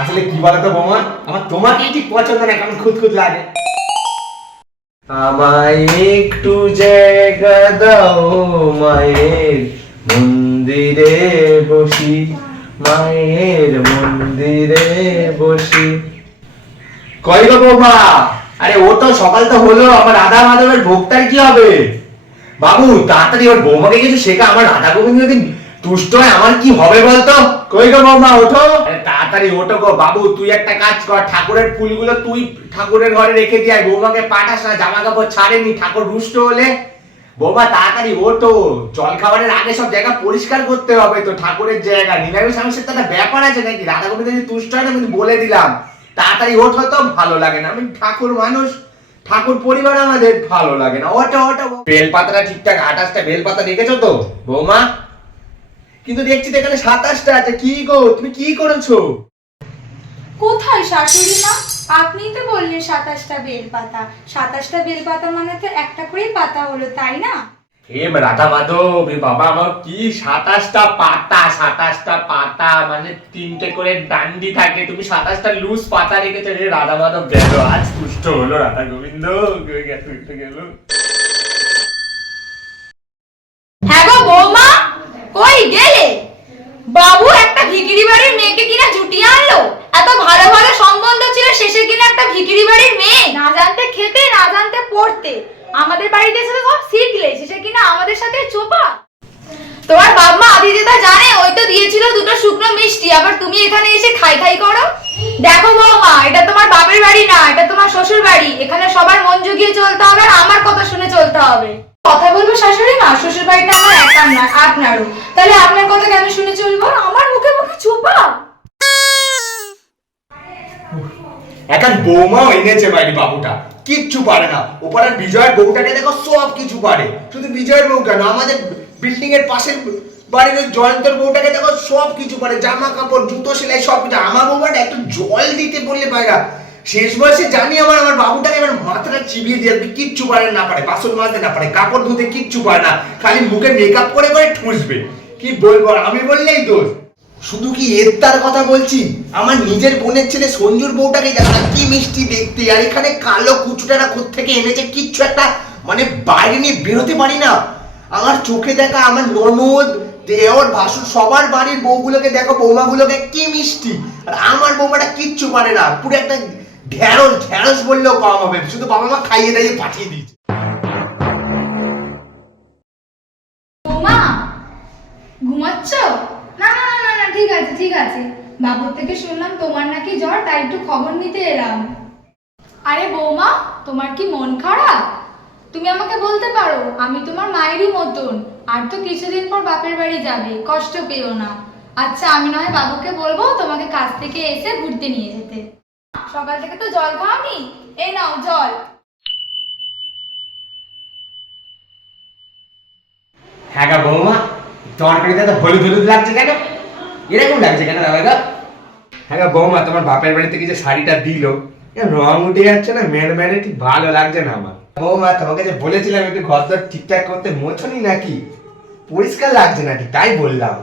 আসলে কি বলতো বৌমা, আমার তোমাকেই ঠিক পছন্দ না, কেমন খুঁতখুত লাগে। আমায় একটু জায়গা দাও, মায়ের মন্দিরে বসি, মায়ের মন্দিরে বসি। কই গো বৌমা, আরে ও তো সকাল তো হলো, আমার রাধা মাধবের ভোগটার কি হবে? বাবু তাড়াতাড়ি ওর বৌমাকে কিছু শেখা, আমার রাধা গোবিন্দ যদি তুষ্ট হয় আমার কি হবে বলতো? কই গো বৌমা ওঠো, তাড়াতাড়ি ওঠো গো। বাবু তুই একটা কাজ কর, ঠাকুরের ফুলগুলো তুই ঠাকুরের ঘরে রেখে দিয়ে আয়, বৌমাকে পাঠাস না, জামা কাপড় ছাড়েনি, ঠাকুর রুষ্ট হলে। বৌমা তাড়াতাড়ি ওঠো, জল খাবারের আগে সব জায়গা পরিষ্কার করতে হবে তো, ঠাকুরের জায়গা নিরামিষ আমিষের তো একটা ব্যাপার আছে নাকি, রাধা গোবিন্দ যদি তুষ্ট হয় না, আমি বলে দিলাম। তাড়াতাড়ি ওঠো, তো ভালো লাগে না, আমি ঠাকুর মানুষ, ঠাকুর পরিবার আমাদের ভালো লাগে না। ওঠো ওঠো। বেলপাতাটা ঠিকঠাক 28টা বেলপাতা রেখেছো তো বৌমা? কিন্তু দেখছি তো এখানে 27টা আছে, কি গো তুমি কি করেছো? কোথায় শাশুড়ি মা? আপনিই তো বললেন 27টা বেলপাতা। 27টা বেলপাতা মানে তো একটা করেই পাতা হলো, তাই না? হে রাধা মাধব, বাবা আমার কি 27টা পাতা, 27টা পাতা মানে 3টে করে ডান্ডি থাকে, তুমি 27টা লুজ পাতা রেখেছো। রে রাধা মাধব গেল, আজ পুষ্ট হলো রাধা গোবিন্দ, গেল। হ্যাঁ গো বৌমা, কই গেলে? বাবু একটা ভিখিরি বাড়ির মেয়েকে কিনা জুটিয়ে আনলো। এত ভালো ভালো সম্বন্ধ ছিল, শেষে কিনা একটা ভিখিরি বাড়ির মেয়ে, না জানতে খেতে না জানতে পড়তে, আমাদের বাড়িতে এসে সব শিখলে, শেষে কিনা আমাদের সাথে চোপা। তোমার বাবা আদিদিদা জানে, ওই তো দিয়েছিল 2টো শুকনো মিষ্টি, আবার তুমি এখানে এসে খাই খাই করো। দেখো বৌমা, এটা তোমার বাপের বাড়ি না, এটা তোমার শ্বশুর বাড়ি, এখানে সবার মন জুগিয়ে চলতে হবে আর আমার কথা শুনে চলতে হবে। কথা বলবো শাশুড়ি মা, শ্বশুর বাড়িটা আমার একার না, আপনারও, তাহলে আপনার কথা কেন শুনে চলবো? আমার মুখে মুখে চোপা। এখন বৌমাও এনেছে বাড়ি, বাবুটা কিচ্ছু পারে না। ওপারের বিজয়ের বউটাকে দেখো সব কিছু পারে, শুধু বিজয়ের বউ কেন, আমাদের বিল্ডিং এর পাশের বাড়ির ওই জয়ন্তর বউটাকে দেখো সব কিছু পারে, জামা কাপড় জুতো সেলাই সব কিছু। আমার বৌমাটা একটু জল দিতে বললে পারে না, শেষ বয়সে জানি আমার বাবুটাকে এবার মাথাটা চিবিয়ে দিয়ে কিচ্ছু পারে না, পারে বাসন মাজতে না পারে, কাপড় ধুতে কিচ্ছু পারে না, খালি মুখে মেকআপ করে করে ঠুসবে। কি বলবো, আমি বললেই দোষ। শুধু কি এর তার কথা বলছি, আমার নিজের বোনের ছেলে সঞ্জুর বউটাকে দেখো না, কি মিষ্টি দেখতে, আর এখানে কালো কুচুটারা কোত্থেকে এনেছে কিচ্ছু একটা মানে বাইরে নিয়ে বেরোতে পারি না। আমার চোখে দেখা আমার ননদ দেওর ভাসুর সবার বাড়ির বউগুলোকে দেখো, বৌমাগুলোকে কি মিষ্টি, আর আমার বৌমাটা কিচ্ছু পারে না, পুরো একটা ঢ্যাঁড়স ঢ্যাঁড়স বললেও কম হবে, শুধু বাবা মা খাইয়ে দাইয়ে পাঠিয়ে দিয়েছে। বৌমা ঘুমাচ্ছ? না না না না, ঠিক আছে ঠিক আছে, বাবুর থেকে শুনলাম তোমার নাকি জ্বর, তাই একটু খবর নিতে এলাম। আরে বৌমা, তোমার কি মন খারাপ? তুমি আমাকে বলতে পারো, আমি তোমার মায়েরই মতন, আর তো কিছুদিন পর বাপের বাড়ি যাবে, কষ্ট পেও না। আচ্ছা আমি নয় বাবুকে বলবো তোমাকে কাজ থেকে এসে ঘুরতে নিয়ে যেতে। সকাল থেকে তো জল খাওনি, এই নাও জল। হ্যাঁ গা বৌমা, তরকারিতে তো হলুদ হলুদ লাগছে কেন, এরকম লাগছে কেন দাদা? হ্যাঁ গা বৌমা, তোমার বাপের বাড়ি থেকে যে শাড়িটা দিল, রং উঠে যাচ্ছে না, মেরে মেরে ঠিক ভালো লাগছে না আমার। বৌমা তোমাকে যে বলেছিলাম একটু ঘর দর ঠিকঠাক করতে, মোছনি নাকি, পরিষ্কার লাগছে না ঠিক, তাই বললাম।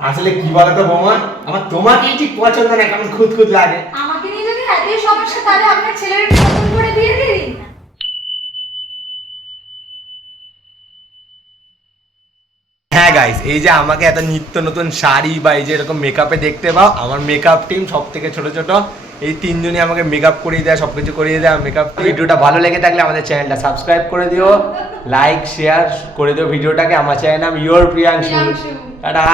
আসলে কি বলতো বৌমা, আমার তোমাকেই ঠিক পছন্দ না, কেমন খুঁতখুত লাগে। আমাকে নিয়ে যদি এতই সমস্যা, তাহলে আপনার ছেলের নতুন করে দিয়ে দিন। হ্যাঁ গাইস, এই যে আমাকে এত নিত্য নতুন শাড়ি বা এই যে এরকম মেকআপে দেখতে পাও, আমার মেকআপ টিম সব থেকে ছোট ছোট এই 3 জনই আমাকে মেকআপ করিয়ে দেয়, সবকিছু করিয়ে দেয় মেকআপ। ভিডিওটা ভালো লেগে থাকলে আমাদের চ্যানেলটা সাবস্ক্রাইব করে দিও, লাইক শেয়ার করে দিও ভিডিওটাকে। আমার চ্যানেল নাম ইয়োর প্রিয়াংশু। টাটা।